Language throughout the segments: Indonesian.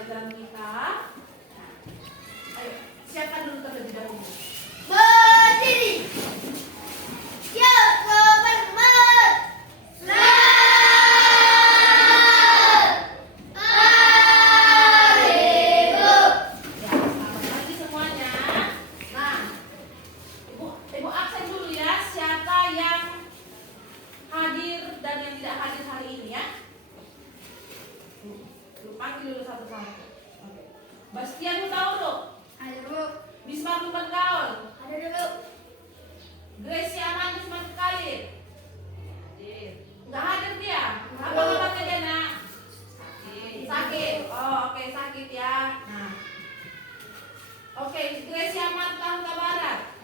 pembelajaran kita. Nah, ayo, siapkan dulu terlebih dahulu. Berdiri. Siap, teman-teman. Panggil dulu satu-satu. Bastian Hutauruk. Ada dulu. Bisma Tuban Gaul. Ada dulu. Gracia Amandus Khalid. Nggak hadir dia. Apa kabarnya dia, Nak? Sakit. Oh, oke, sakit ya. Nah. Oke, Gracia Amandus Barat.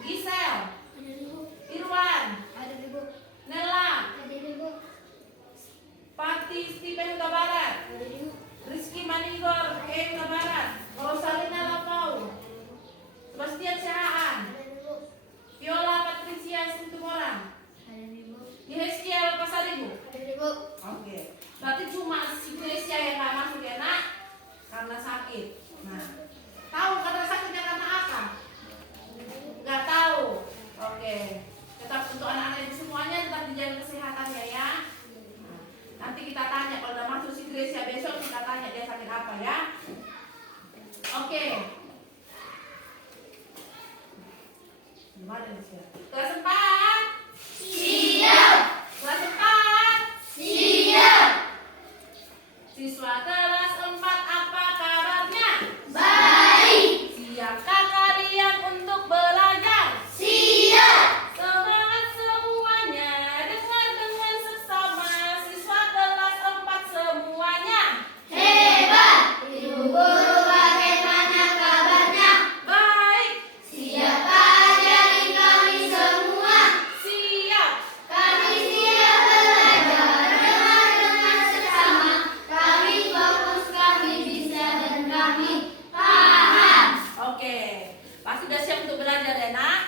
Gisel. Ada dulu. Irwan. Ada dulu. Nela. Ada dulu. Pati Stephen Barat. Ada dulu. Rizky Manigor Barat. Rosalina Lapau. Sebastian Syahaan. Ada dulu. Viola Patricia Sintumorang. Ada dulu. Yeskiel Pasaribu. Ada dulu. Oke. Berarti cuma si Grecia yang nggak masuk ya, Nak? Karena sakit. Nah, tahu karena sakitnya karena apa? Nggak tahu. Oke. Tetap untuk anak-anak ini semuanya tetap dijaga kesehatannya ya. Nah, nanti kita tanya kalau udah masuk si Grecia besok kita tanya dia sakit apa ya. Oke. Gimana nih sih? Kelas 4. Siap. Kelas 4. Siap. Siswa kelas 4 apa kabarnya? Baik. Siapkah kalian untuk belajar? Siap. Semangat semuanya, dengar dengan seksama siswa kelas 4 semuanya. Hebat. Ibu guru bagaimana kabarnya? Baik, Siap ajarin kami semua. siap. Kami siap belajar dengan seksama. Kami fokus, kami bisa dan kami paham. Oke, pasti udah siap untuk belajar ya, Nak?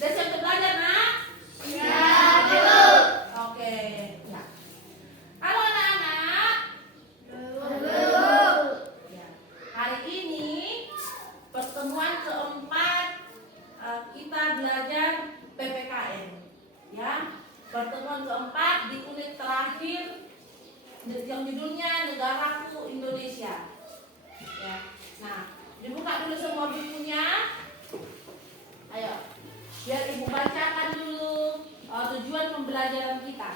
Udah siap untuk belajar, Nak? Siap, Bu. Oke. Ya. Halo anak-anak. Ya. Hari ini pertemuan keempat kita belajar PPKN. Ya. Pertemuan keempat di unit terakhir yang judulnya Negaraku Indonesia. Ya. Nah, dibuka dulu semua bukunya. Ayo. Biar Ibu bacakan dulu tujuan pembelajaran kita.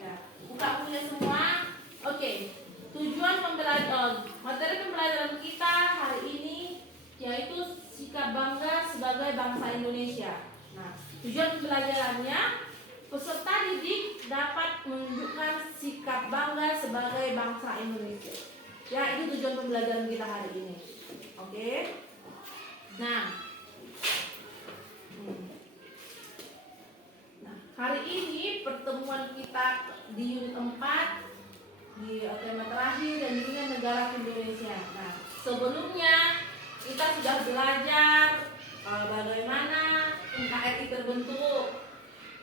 Ya. Buka bukunya semua. Oke. Tujuan materi pembelajaran kita hari ini yaitu sikap bangga sebagai bangsa Indonesia. Nah, tujuan pembelajarannya peserta didik dapat menunjukkan sikap bangga sebagai bangsa Indonesia. Ya, ini tujuan pembelajaran kita hari ini. Oke. Nah, hari ini pertemuan kita di unit 4 di tema terakhir dan judulnya Negara Indonesia. Nah, sebelumnya kita sudah belajar bagaimana NKRI terbentuk.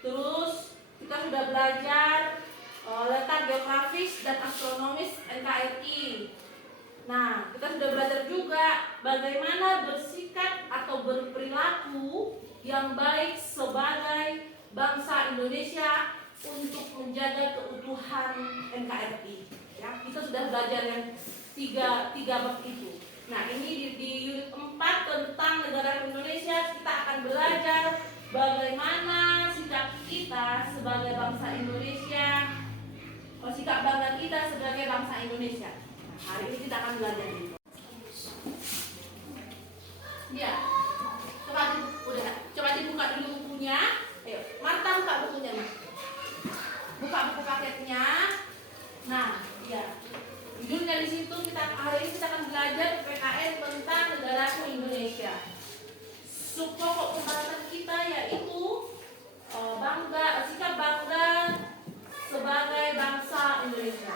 Terus kita sudah belajar letak geografis dan astronomis NKRI. Nah, kita sudah belajar juga bagaimana bersikap atau berperilaku yang baik sebagai bangsa Indonesia untuk menjaga keutuhan NKRI. Ya, kita sudah belajar yang tiga bab itu. Nah, ini di unit 4 tentang negara Indonesia kita akan belajar bagaimana sikap kita sebagai bangsa Indonesia, sikap bangga kita sebagai bangsa Indonesia. Nah, hari ini kita akan belajar itu. Ya, coba dibuka dulu bukunya. Ayo, Marta buka bukunya, Mas. Buka buku paketnya. Nah, ya. Judulnya di situ hari ini kita akan belajar PKN tentang negaraku Indonesia. Pokok pembahasan kita yaitu sikap bangga sebagai bangsa Indonesia.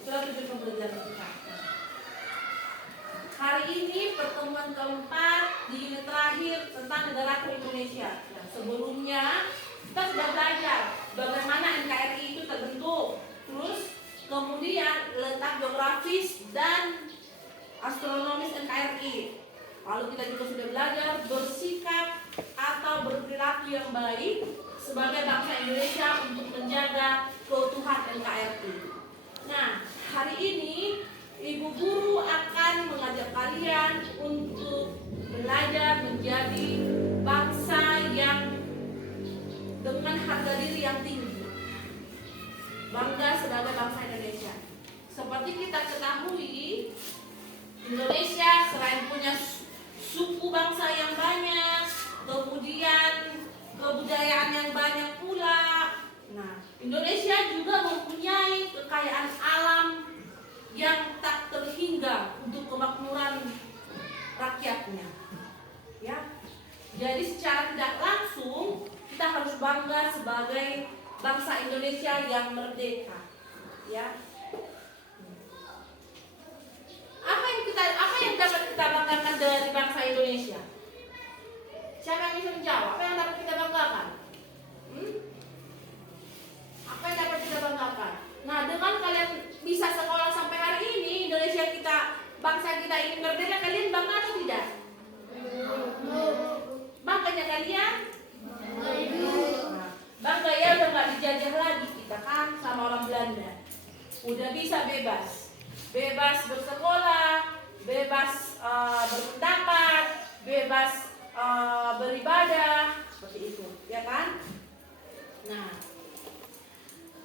Itulah tujuan pembelajaran kita. Hari ini pertemuan keempat di unit terakhir tentang negaraku Indonesia. Nah, sebelumnya kita sudah belajar bagaimana NKRI itu terbentuk. Terus kemudian letak geografis astronomis NKRI. Lalu kita juga sudah belajar bersikap atau berperilaku yang baik sebagai bangsa Indonesia untuk menjaga keutuhan NKRI. Nah, hari ini Ibu Guru akan mengajak kalian untuk belajar menjadi bangsa yang dengan harga diri yang tinggi, bangga sebagai bangsa Indonesia. Seperti kita ketahui, Indonesia selain punya suku bangsa yang banyak, kemudian kebudayaan yang banyak pula. Nah, Indonesia juga mempunyai kekayaan alam yang tak terhingga untuk kemakmuran rakyatnya. Ya. Jadi secara tidak langsung kita harus bangga sebagai bangsa Indonesia yang merdeka. Ya. Apa yang dapat kita banggakan dari bangsa Indonesia? Siapa yang bisa menjawab? Apa yang dapat kita banggakan? Apa yang dapat kita banggakan? Nah, dengan kalian bisa sekolah sampai hari ini, Indonesia kita, bangsa kita ini merdeka, kalian bangga atau tidak? Bangganya kalian? Nah, bangga ya, udah nggak dijajah lagi kita kan sama orang Belanda. Udah bisa bebas bersekolah, bebas berpendapat, bebas beribadah, seperti itu, ya kan? Nah,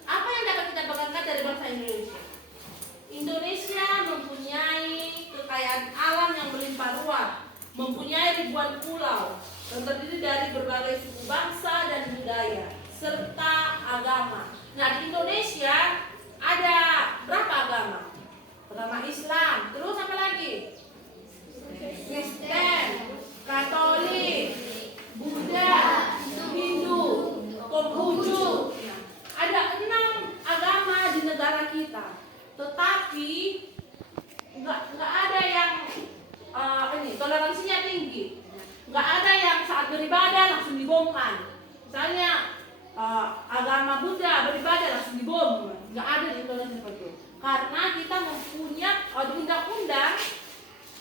apa yang dapat kita banggakan dari bangsa Indonesia? Indonesia mempunyai kekayaan alam yang melimpah ruah, mempunyai ribuan pulau, yang terdiri dari berbagai suku bangsa dan budaya, serta agama. Nah, di Indonesia ada berapa agama? Agama Islam, terus apa lagi? Kristen, Katolik, Buddha, Hindu, Konghucu. Ada 6 agama di negara kita, tetapi nggak ada yang toleransinya tinggi. Nggak ada yang saat beribadah langsung dibomkan. Misalnya agama Buddha beribadah langsung dibom. Nggak ada di Indonesia seperti itu. Karena kita mempunyai undang-undang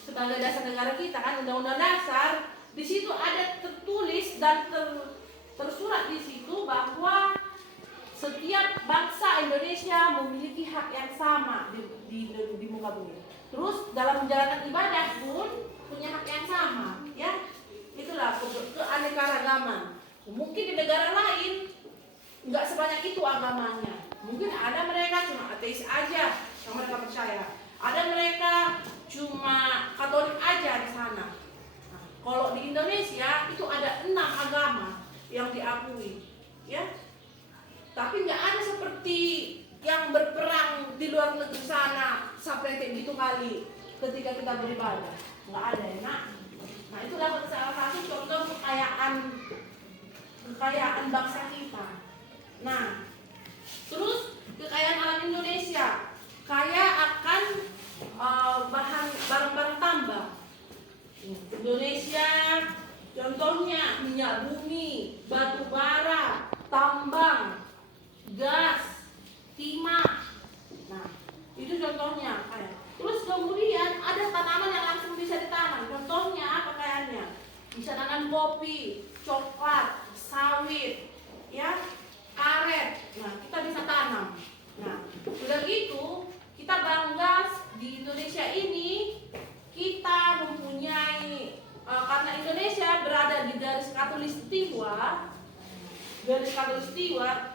sebagai dasar negara kita kan, undang-undang dasar, di situ ada tertulis dan tersurat di situ bahwa setiap bangsa Indonesia memiliki hak yang sama di muka bumi. Terus dalam menjalankan ibadah pun punya hak yang sama, ya. Itulah keanekaragaman. Mungkin di negara lain nggak sebanyak itu agamanya. Mungkin ada mereka cuma ateis aja yang mereka percaya. Ada mereka cuma Katolik aja di sana. Nah, kalau di Indonesia itu ada 6 agama yang diakui, ya. Tapi nggak ada seperti yang berperang di luar negeri sana sampai kayak gitu kali ketika kita beribadah. Nggak ada ya, nak. Nah, itulah salah satu contoh kekayaan bangsa kita. Nah, terus kekayaan alam Indonesia kaya akan barang-barang tambang. Indonesia contohnya minyak bumi, batu bara, tambang, gas, timah. Nah, itu contohnya. Terus kemudian ada tanaman yang langsung bisa ditanam. Contohnya apa kayaknya? Bisa tanam kopi, coklat, sawit, ya, karet. Nah, kita bisa tanam. Nah, udah gitu kita bangga di Indonesia ini kita mempunyai karena Indonesia berada di garis khatulistiwa,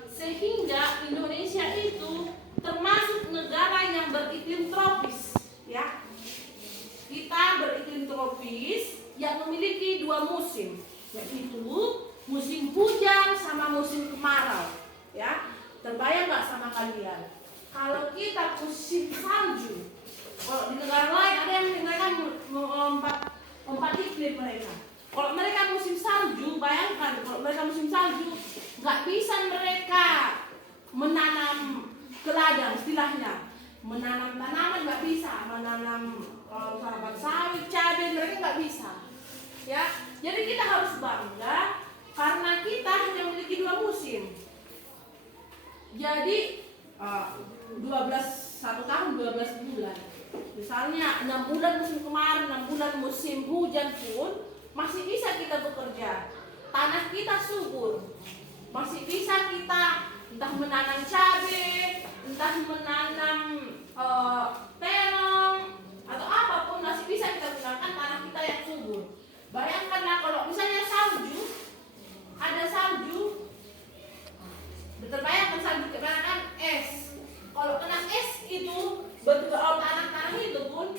sehingga Indonesia itu termasuk negara yang beriklim tropis, ya. Kita beriklim tropis yang memiliki 2 musim, yaitu musim hujan sama musim kemarau, ya. Terbayang nggak sama kalian? Kalau kita musim salju, kalau di negara lain ada yang mereka empat iklim mereka. Kalau mereka musim salju, bayangkan kalau mereka musim salju, nggak bisa mereka menanam ke ladang, istilahnya menanam tanaman nggak bisa, menanam tanaman sawit, cabai, mereka nggak bisa, ya. Jadi kita harus bangga karena kita hanya memiliki 2 musim. Jadi 1 tahun 12 bulan. Misalnya 6 bulan musim kemarau, 6 bulan musim hujan pun masih bisa kita bekerja. Tanah kita subur, masih bisa kita entah menanam cabai, entah menanam terong atau apapun, masih bisa kita gunakan tanah kita yang subur. Bayangkanlah kalau misalnya ada salju, terbayangkan salju kebanyakan es. Kalau kena es itu tanah itu pun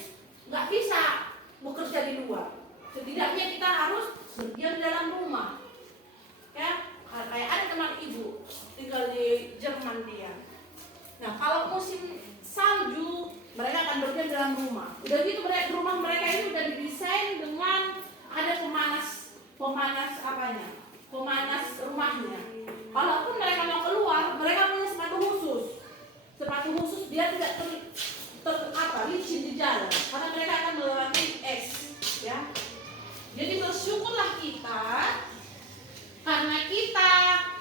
nggak bisa bekerja di luar. Setidaknya kita harus berdiam dalam rumah. Ya, kayak ada teman ibu tinggal di Jerman dia. Nah, kalau musim salju mereka akan berdiam dalam rumah. Udah gitu rumah mereka ini udah didesain dengan ada pemanas rumahnya. Kalaupun mereka mau keluar, mereka punya sepatu khusus biar tidak licin di jalan, karena mereka akan melewati es, ya. Jadi bersyukurlah kita karena kita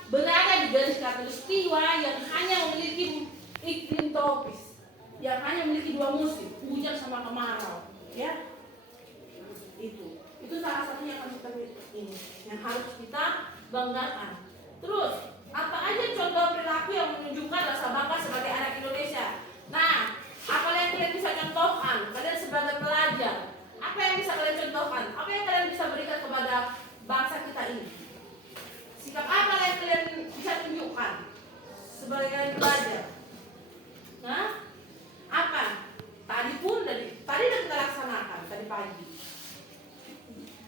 berada di garis khatulistiwa yang hanya memiliki iklim tropis, yang hanya memiliki 2 musim, hujan sama kemarau, ya. Itu salah satunya yang harus kita banggakan. Terus, apa aja contoh perilaku yang menunjukkan rasa bangga sebagai anak Indonesia? Nah, apa yang kalian bisa contohkan? Kalian sebagai pelajar, apa yang bisa kalian contohkan? Apa yang kalian bisa berikan kepada bangsa kita ini? Sikap apa yang kalian bisa tunjukkan sebagai kalian pelajar? Nah, apa? Tadi udah kita laksanakan tadi pagi.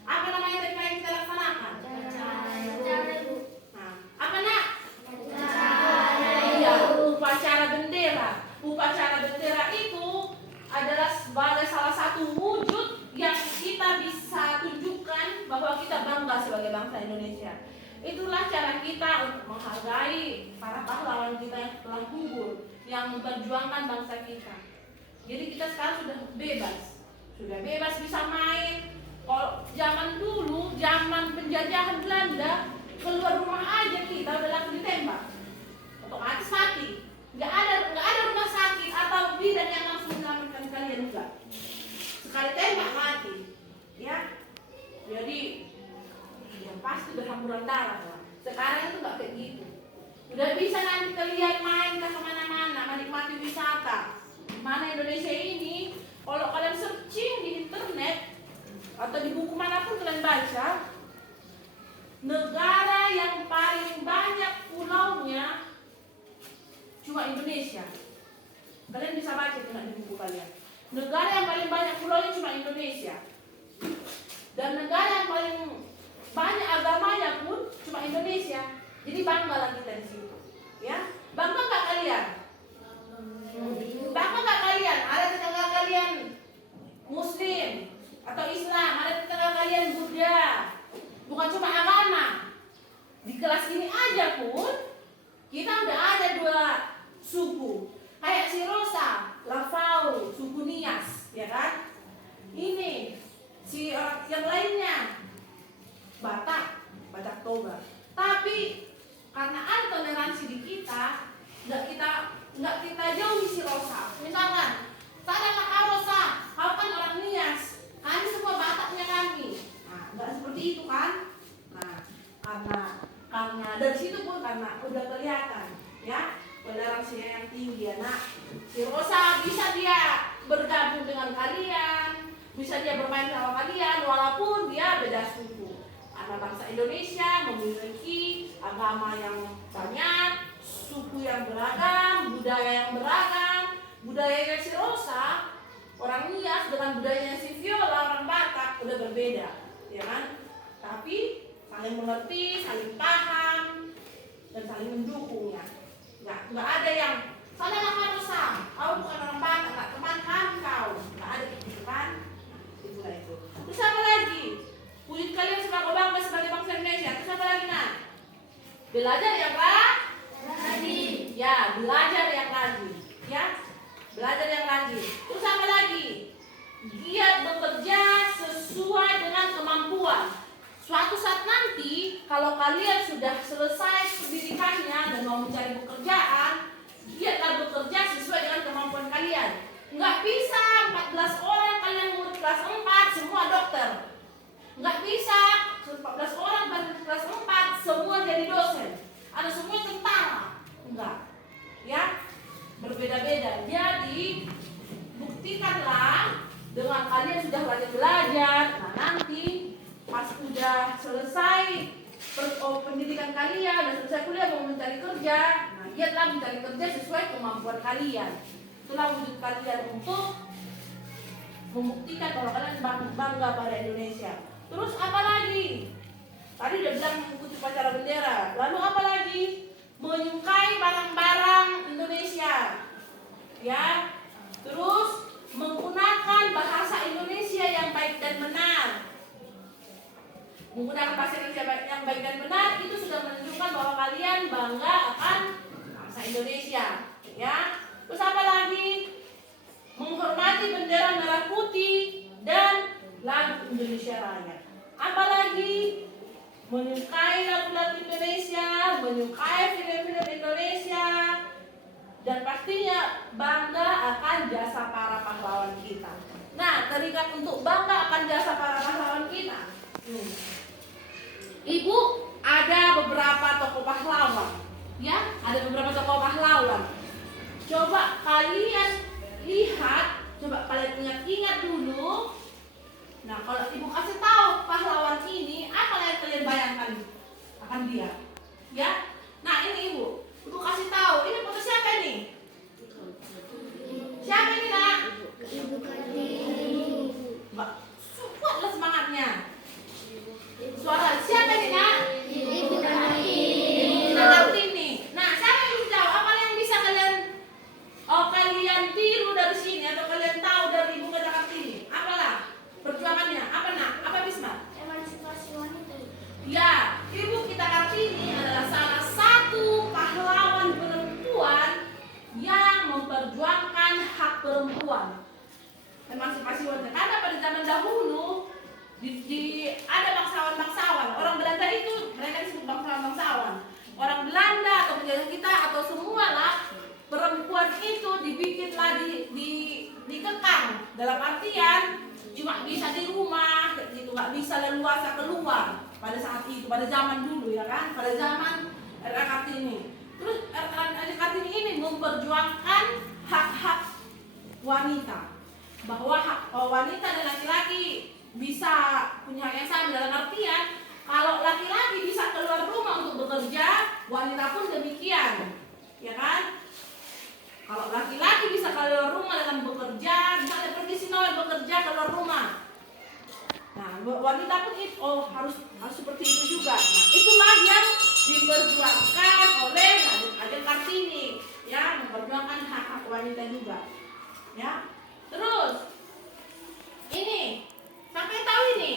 Apa namanya tadi pagi kita laksanakan? Nah, apa nak? Iya, upacara bendera. Upacara bendera itu adalah sebagai salah satu wujud yang kita bisa tunjukkan bahwa kita bangga sebagai bangsa Indonesia. Itulah cara kita untuk menghargai para pahlawan kita yang telah gugur, yang memperjuangkan bangsa kita. Jadi kita sekarang sudah bebas bisa main. Kalau zaman dulu, zaman penjajahan Belanda, keluar rumah aja kita udah langsung ditembak, otomatis mati. Nggak ada rumah sakit atau bidan yang langsung menyelamatkan kalian, enggak. Sekali tembak mati, ya. Jadi yang pasti berhamburan darah lah. Sekarang itu nggak kayak gitu. Udah bisa nanti kalian main ke kemana-mana, menikmati wisata. Mana Indonesia ini, kalau kalian searching di internet atau di buku manapun kalian baca, negara yang paling banyak pulaunya cuma Indonesia. Kalian bisa baca itu di buku kalian. Negara yang paling banyak pulaunya cuma Indonesia. Dan negara yang paling banyak agamanya pun cuma Indonesia. Jadi banggalah kita di situ. Ya, bangga nggak kalian? Bangga nggak kalian? Ada tetangga kalian Muslim atau Islam, ada tetangga kalian Buddha. Bukan cuma agama. Di kelas ini aja pun kita udah ada 2 suku. Kayak si Rosa, Lafau, suku Nias, ya kan? Ini si yang lainnya Batak Toba. Tapi karena ada toleransi di kita, nggak kita jauhi si Rosa. Misalkan, sadakah Rosa, kau kan orang Nias, kami semua Bataknya kami. Nah, nggak seperti itu kan? Nah, karena dari situ pun karena udah kelihatan, ya, toleransinya yang tinggi, anak. Si Rosa bisa dia bergabung dengan kalian, bisa dia bermain sama kalian, walaupun dia beda suku. Karena bangsa Indonesia memiliki agama yang banyak, suku yang beragam, budaya yang beragam. Budaya si Rosa, orang Nias, dengan budayanya si Viola, orang Batak, udah berbeda, ya kan? Tapi saling mengerti, saling paham, dan saling mendukung, ya. Nggak ada yang sana harus kau bukan orang Batak, nggak teman kau, nggak ada gitu kan? Itulah itu. Terus apa lagi? Wujud kalian sebagai bangsa Indonesia. Terus apa lagi, nak? Belajar yang rajin. Ya, belajar yang rajin. Ya, belajar yang rajin. Terus apa lagi? Giat bekerja sesuai dengan kemampuan. Suatu saat nanti, kalau kalian sudah selesai pendidikannya dan mau mencari pekerjaan, giatlah bekerja sesuai dengan kemampuan kalian. Nggak bisa 14 buktikanlah dengan kalian sudah belajar. Nah, nanti pas sudah selesai pendidikan kalian dan selesai kuliah mau mencari kerja, nah giatlah mencari kerja sesuai kemampuan kalian. Itulah wujud kalian untuk membuktikan bahwa kalian bangga pada Indonesia. Terus apa lagi? Tadi udah bilang mengikuti upacara bendera. Lalu apa lagi? Menyukai barang-barang Indonesia. Ya. Terus menggunakan bahasa Indonesia yang baik dan benar. Menggunakan bahasa Indonesia yang baik dan benar itu sudah menunjukkan bahwa kalian bangga akan bangsa Indonesia. Ya. Terus apa lagi? Menghormati bendera merah putih dan lagu Indonesia Raya. Apalagi menyukai lagu-lagu Indonesia, menyukai film-film Indonesia, dan pastinya bangga akan jasa para pahlawan kita. Nah, terikat untuk bangga akan jasa para pahlawan kita. Ibu, ada beberapa tokoh pahlawan. Ya, ada beberapa tokoh pahlawan. Coba kalian lihat, coba kalian ingat-ingat dulu. Nah, kalau ibu kasih tahu pahlawan ini, apa yang kalian bayangkan akan dia? Ya, nah ini ibu kasih tahu. Ini foto siapa nih? Siapa ini nak? Ibu Kartini. Mbak, kuatlah semangatnya. Suara siapa ini nak? Ibu Kartini. Ibu Kartini. Nah, siapa yang bisa tahu? Apa yang bisa kalian tiru dari sini atau kalian tahu dari Ibu Kartini? Apalah perjuangannya? Apa nak? Apa Bisma? Emansipasi wanita. Ya, Ibu kita Kartini adalah salah satu pahlawan perempuan yang memperjuangkan hak perempuan. Emansipasi wanita. Karena pada zaman dahulu ada bangsawan-bangsawan. Orang Belanda itu mereka disebut bangsawan-bangsawan. Orang Belanda atau penjajah kita atau semualah perempuan itu dibikinlah dikekang. Dalam artian cuma bisa di rumah, gitu, nggak bisa leluasa keluar pada saat itu, pada zaman dulu ya kan, pada zaman RA Kartini. Terus RA Kartini ini memperjuangkan hak-hak wanita, bahwa hak wanita dan laki-laki bisa punya hak yang sama dalam artian kalau laki-laki bisa keluar rumah untuk bekerja, wanita pun demikian, ya kan? Kalau laki-laki bisa keluar rumah dengan bekerja, misalnya pergi sinoi bekerja keluar rumah. Nah, wanita pun harus seperti itu juga. Nah, itulah yang diperjuangkan oleh Ajeng Kartini, ya, memperjuangkan hak-hak wanita juga. Ya. Terus ini, siapa yang tahu ini?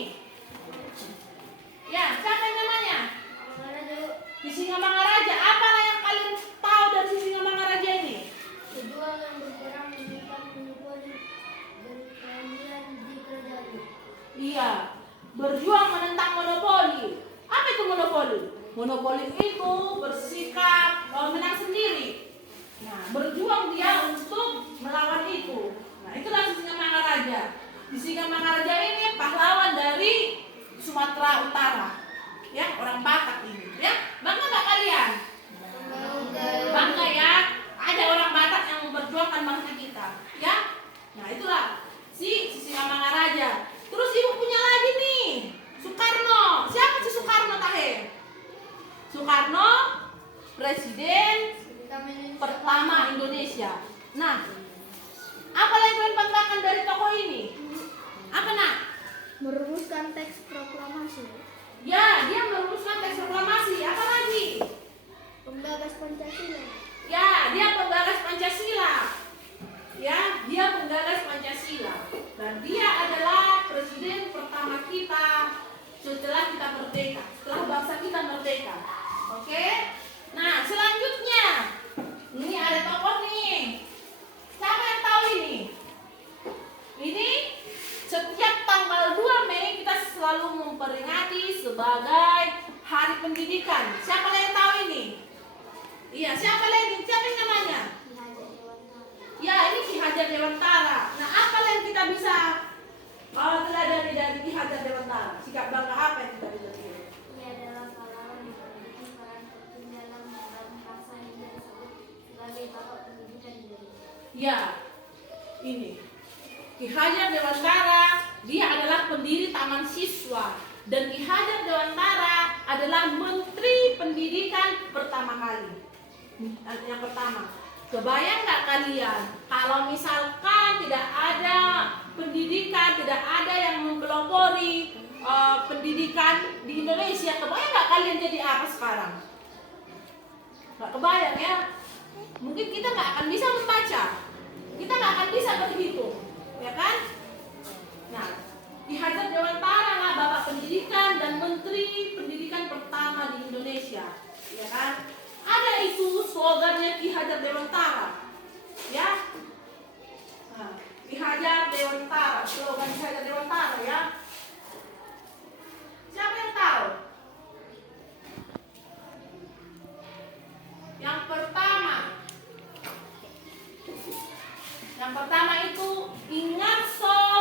Ya, siapa yang namanya? Di Singamangaraja. Apa yang kalian tahu dari Singamangaraja ini? Kedua yang berperang menentang monopoli berkeadilan di kerajaan. Iya, berjuang menentang monopoli. Apa itu monopoli? Monopoli itu bersikap menang sendiri. Nah, berjuang dia untuk melawan itu. Nah, itulah Singamangaraja. Di Singamangaraja ini pahlawan dari Sumatera Utara. Ya, orang Batak ini. Ya, bangga nggak kalian? Bangga ya. Ada orang Batak yang memperjuangkan bangsa kita, ya. Nah, itulah si Singamangaraja. Terus ibu punya lagi nih, Soekarno. Siapa sih Soekarno Tahe? Soekarno, Presiden pertama Indonesia. Nah, apa yang kalian banggakan dari tokoh ini? Apa nak? Merumuskan teks proklamasi. Ya, dia merumuskan teks proklamasi. Apa lagi? Penggagas Pancasila. Ya, dia penggagas Pancasila. Ya, dia penggagas Pancasila. Dan dia adalah presiden pertama kita setelah kita merdeka, setelah bangsa kita merdeka. Oke? Nah, selanjutnya ini ada tokoh nih. Siapa yang tahu ini? Ini setiap tanggal 2 Mei kita selalu memperingati sebagai Hari Pendidikan. Siapa yang tahu ini? Iya, siapa lagi? Siapa yang namanya? Ya, ini Ki Hajar Dewantara. Nah, apa yang kita bisa teladani dari Ki Hajar Dewantara? Sikap bangga apa yang kita bisa tiru? Ia adalah pahlawan yang memiliki peran penting dalam membangun bangsa yang disebut sebagai bapak pendidikan Indonesia. Ya, ini Ki Hajar Dewantara dia adalah pendiri Taman Siswa, dan Ki Hajar Dewantara adalah Menteri Pendidikan pertama kali. Yang pertama, kebayang nggak kalian kalau misalkan tidak ada pendidikan, tidak ada yang mempelopori pendidikan di Indonesia, kebayang nggak kalian jadi apa sekarang? Nggak kebayang ya. Mungkin kita nggak akan bisa membaca, kita nggak akan bisa berhitung, ya kan? Nah, Ki Hajar Dewantara lah Bapak Pendidikan dan Menteri Pendidikan pertama di Indonesia, ya kan? Ada itu slogannya Ki Hajar Dewantara, ya. Nah, Ki Hajar Dewantara, slogan Ki Hajar Dewantara, ya. Siapa yang tahu? Yang pertama itu Ingarso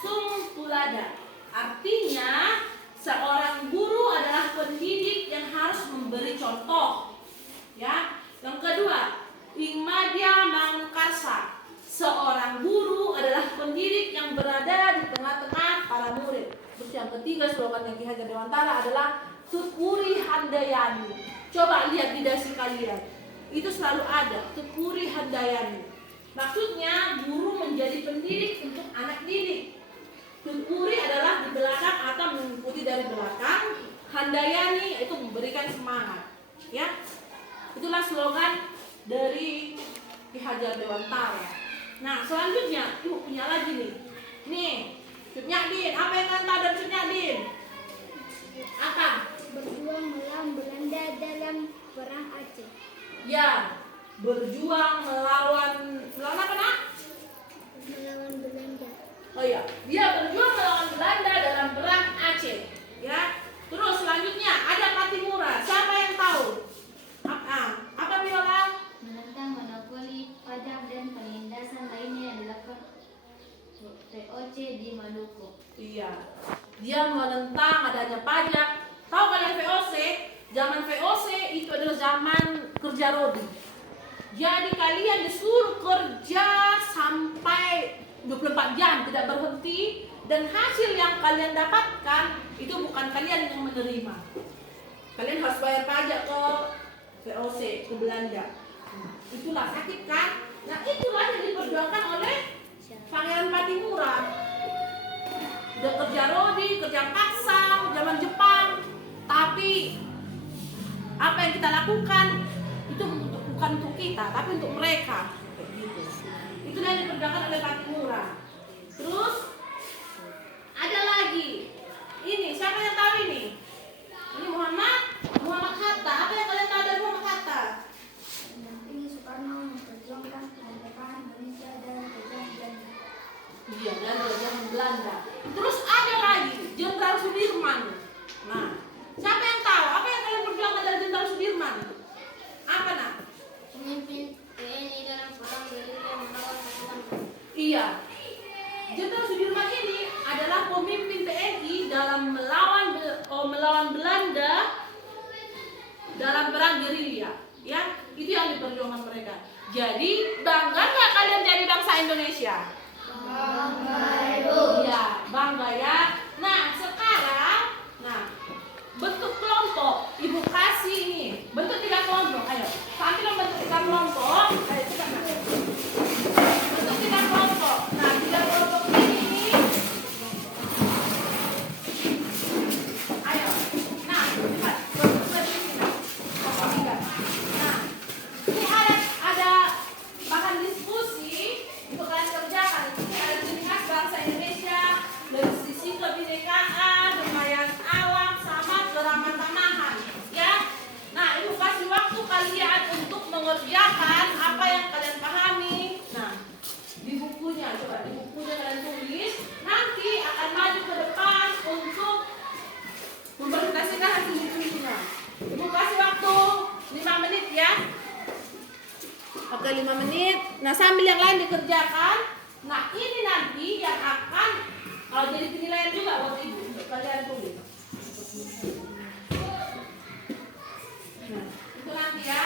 Sungtulada. Artinya seorang guru adalah pendidik yang harus memberi contoh. Ya. Yang kedua, Ingmadya Mangkarsa. Seorang guru adalah pendidik yang berada di tengah-tengah para murid. Terus yang ketiga slogan Ki Hajar Dewantara adalah Tutpuri Handayani. Coba lihat di dasi kalian, itu selalu ada Tutpuri Handayani. Maksudnya guru menjadi pendidik untuk anak didik. Tutpuri adalah di belakang atau mengikuti dari belakang. Handayani itu memberikan semangat. Ya, itulah slogan dari Ki Hajar Dewantara. Nah, selanjutnya ibu punya lagi nih. Nih, Cut Nyadin, apa yang kalian tahu dari Cut Nyadin? Apa? Berjuang melawan Belanda dalam perang Aceh. Ya, berjuang melawan apa nak? Melawan Belanda. Oh iya, dia berjuang melawan Belanda dalam perang Aceh. Ya, terus selanjutnya ada Patimura. Siapa yang tahu? Apa Viola? Menentang monopoli pajak dan penindasan lainnya yang dilakukan VOC di Maluku. Iya, dia menentang adanya pajak. Tahu kalian VOC? Zaman VOC itu adalah zaman kerja rodi. Jadi kalian disuruh kerja sampai 24 jam tidak berhenti, dan hasil yang kalian dapatkan itu bukan kalian yang menerima. Kalian harus bayar pajak ke VOC, ke Belanda. Itulah sakit kan? Nah, itulah yang diperjuangkan oleh Pangeran Patimura. Udah kerja rodi, kerja paksa zaman Jepang, tapi apa yang kita lakukan itu bukan untuk kita, tapi untuk mereka. Gitu. Itulah yang diperjuangkan oleh Patimura. Terus ada lagi. Ini siapa yang tahu ini? Ini Muhammad Hatta. Apa yang kalian tahu dari Muhammad Hatta? Mendampingi Soekarno memperjuangkan kemerdekaan Indonesia dari jajahan Belanda. Iya, dari jajahan Belanda. Terus ada lagi Jenderal Sudirman. Nah, siapa yang tahu apa yang kalian perjuangkan dari Jenderal Sudirman? Apa nak? Pemimpin TNI dalam perang gerilya melawan pasukan. Iya. Jenderal Sudirman ini adalah pemimpin TNI dalam melawan Belanda dalam perang gerilya. Ya, itu yang diperjuangkan mereka. Jadi, bangga nggak kalian jadi bangsa Indonesia? Bangga, Ibu. Iya, bangga ya. Nah, sekarang, bentuk kelompok. Ibu kasih ini, bentuk 3 kelompok. Ayo, sambil membentuk 3 kelompok. Ayo, kita bentuk 3 kelompok. Nah, 3 kelompok ini. Ayo, nah, cepat. Kelompok sini. Kelompok 3. Nah, ini ada bahan diskusi untuk kalian kerjakan. Ini ada ciri khas bangsa Indonesia dari sisi kebinekaan, lumayan alam, sama keramah-tamahan. Ya. Nah, ibu kasih waktu kalian untuk mengerjakan apa yang kalian pahami. Nah, di bukunya, coba di bukunya kalian tulis. Nanti akan maju ke depan untuk mempresentasikan hasil diskusinya. Ibu kasih waktu 5 menit ya. Oke, 5 menit. Nah, sambil yang lain dikerjakan. Nah, ini nanti yang akan jadi penilaian juga buat ibu untuk kalian tulis. Nah, itu nanti ya.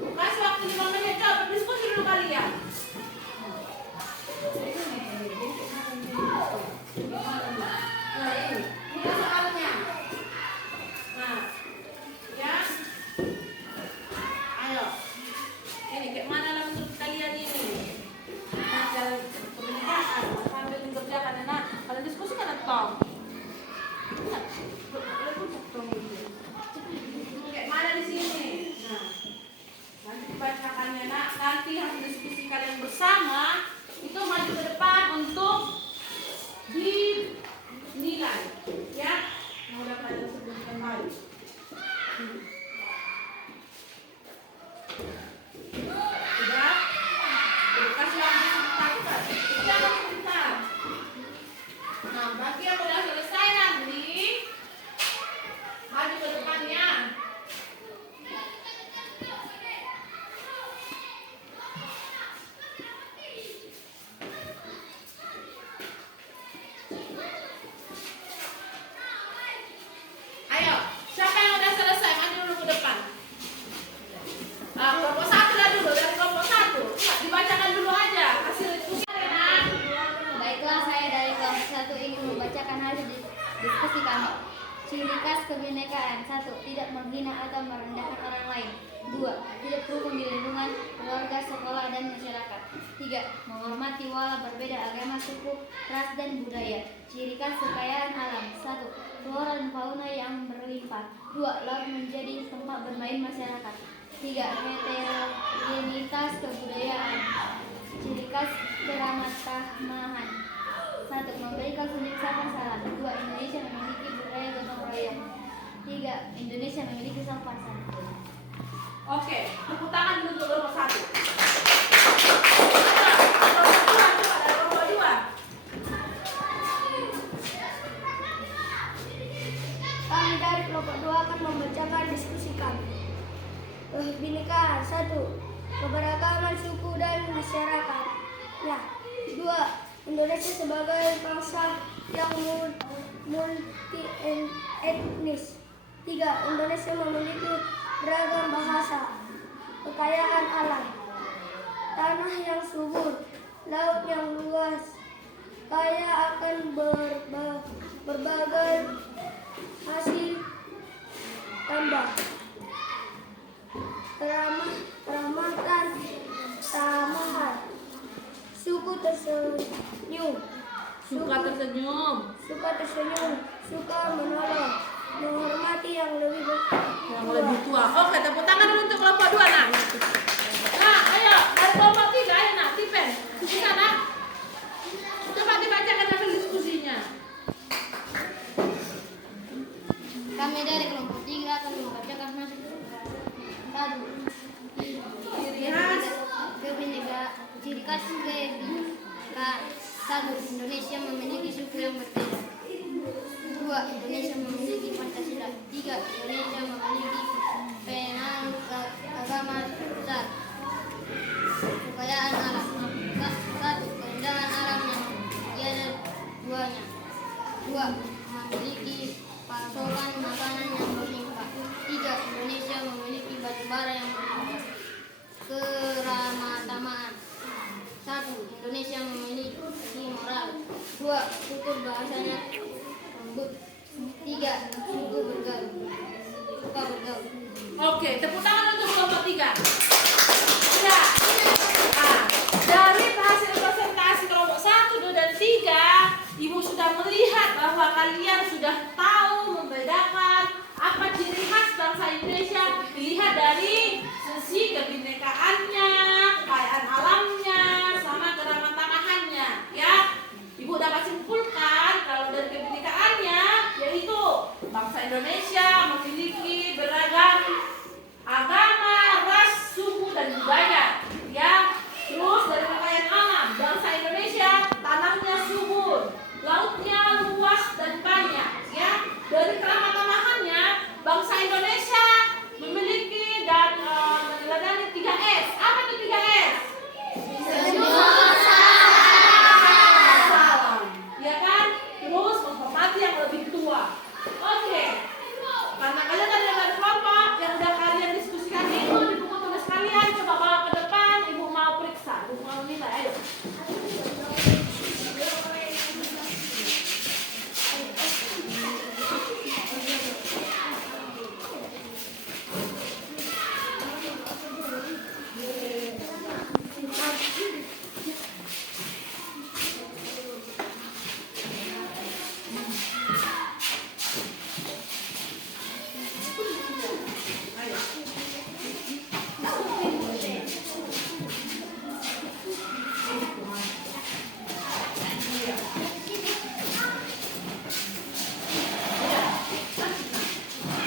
Kasih waktu 5 menit, coba berdiskusi dulu kalian. Diskusi kami. Ciri khas kebinekaan. 1. Tidak menghina atau merendahkan orang lain. 2. Hidup rukun di lingkungan keluarga, sekolah, dan masyarakat. 3. Menghormati walau berbeda agama, suku, ras, dan budaya. Ciri khas kekayaan alam. 1. Flora dan fauna yang berlimpah. 2. Laut menjadi tempat bermain masyarakat. 3. Heterogenitas kebudayaan. Ciri khas keramah-tamahan. 1. Memberikan kuning sapa salam. 2. Indonesia memiliki budaya gotong royong. 3. Indonesia memiliki sopan santun. Oke, tepuk tangan dulu untuk nomor 1. Nomor 2. Kami dari kelompok 2 akan membacakan diskusi kami. Kebinekaan. 1. Keberagaman suku dan masyarakat. Ya. 2. Indonesia sebagai bangsa yang multi etnis. 3. Indonesia memiliki beragam bahasa, kekayaan alam, tanah yang subur, laut yang luas, kaya akan berbagai hasil tambah, keramatan tamahan, suka tersenyum, suka menolong, menghormati yang lebih tua. Oke, tepuk tangan dulu untuk kelompok 2, nak. Nah, ayo dari kelompok 3, ayo nak, Tipen. Bisa, nak? Coba dibacakan hasil diskusinya. Kami dari kelompok 3 akan membacakan hasil. 1. Ciri khas Kebinekaan. Ciri khas kebinekaan. 1. Indonesia memiliki suku yang berbeda. 2. Indonesia memiliki Pancasila. 3. Indonesia memiliki penang agama besar. Kekayaan alam. 1. Keindahan alam yang tiada duanya. 2. Memiliki pasokan makanan yang berlimpah. 3. Indonesia memiliki batu bara yang berlimpah. Keramah-tamahan. 1. Indonesia memiliki moral. 2. Tutur bahasanya lembut. 3. Suka bergaul. Oke, tepuk tangan untuk kelompok 3. Ya. Nah, dari hasil presentasi kelompok 1, 2, dan 3, Ibu sudah melihat bahwa kalian sudah tahu membedakan apa ciri khas bangsa Indonesia dilihat dari sisi kebinekaannya, kekayaan alamnya, sama keramah-tamahannya, ya. Ibu dapat simpulkan kalau dari kebinekaannya yaitu bangsa Indonesia memiliki beragam agama, ras, suku, dan budaya, ya. Terus dari kekayaan alam, bangsa Indonesia tanahnya subur, lautnya luas dan banyak, ya. Dari keramah-tamahannya, bangsa Indonesia memiliki dan meneladani 3S. Apa itu 3S? Salam, ya kan? Terus menghormati yang lebih tua. Oke. Karena kalian ada kelompok yang udah kalian diskusikan itu di buku tulis kalian, coba bawa ke depan. Ibu mau periksa, ibu mau nilai. Ayo.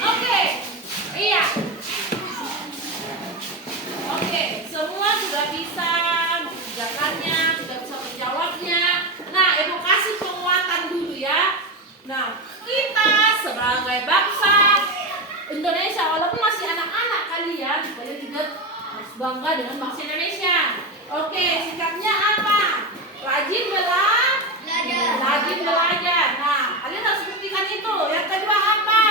Oke, iya. Oke, semua sudah bisa mengerjakannya, sudah bisa menjawabnya. Nah, Ibu kasih penguatan dulu ya. Nah, kita sebagai bangsa Indonesia, walaupun masih anak-anak kalian, kalian juga harus bangga dengan bangsa Indonesia. Oke, sikapnya apa? Rajin belajar. Nah, kalian harus buktikan itu. Yang kedua apa?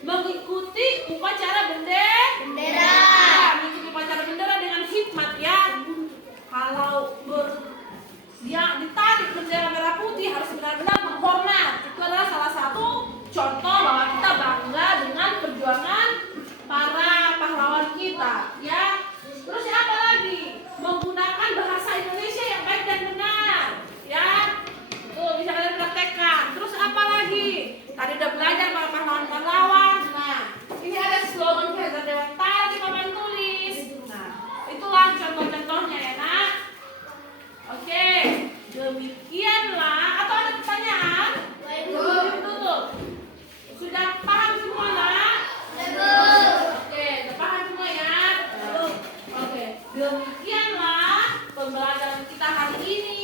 Mengikuti upacara bendera. Nah, mengikuti upacara bendera dengan hikmat, ya. Kalau dia ditarik bendera merah putih harus benar-benar menghormat. Itu adalah salah satu contoh bahwa kita bangga dengan perjuangan para pahlawan kita, ya. Terus apa lagi? Menggunakan bahasa Indonesia yang baik dan benar, ya. Tuh bisa kalian praktekkan. Terus apa lagi? Tadi udah belajar para pahlawan-pahlawan. Nah, ini ada slogan Fajar Dewantara di papan tulis. Nah, itulah contoh-contohnya ya, Nak. Oke, demikianlah. Atau ada pertanyaan? Belum tutup. Sudah paham semua, Nak? Oke, sudah paham semua ya? Oke, demikianlah pembelajaran kita hari ini.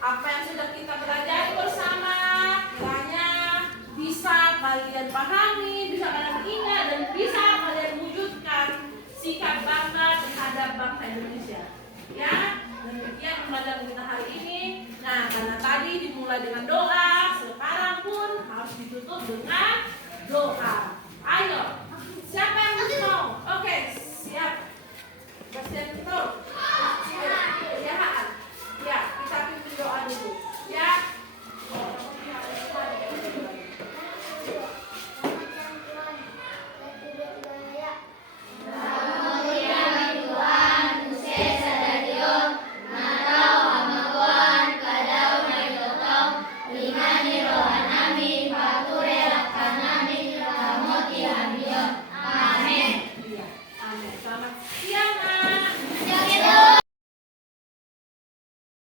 Apa yang sudah kita pelajari bersama, kiranya bisa kalian pahami, bisa kalian ingat, dan bisa kalian wujudkan sikap bangga terhadap bangsa Indonesia. Ya, demikian pembelajaran kita hari ini. Nah, karena tadi dimulai dengan doa, sekarang pun harus ditutup dengan doa. Ayo,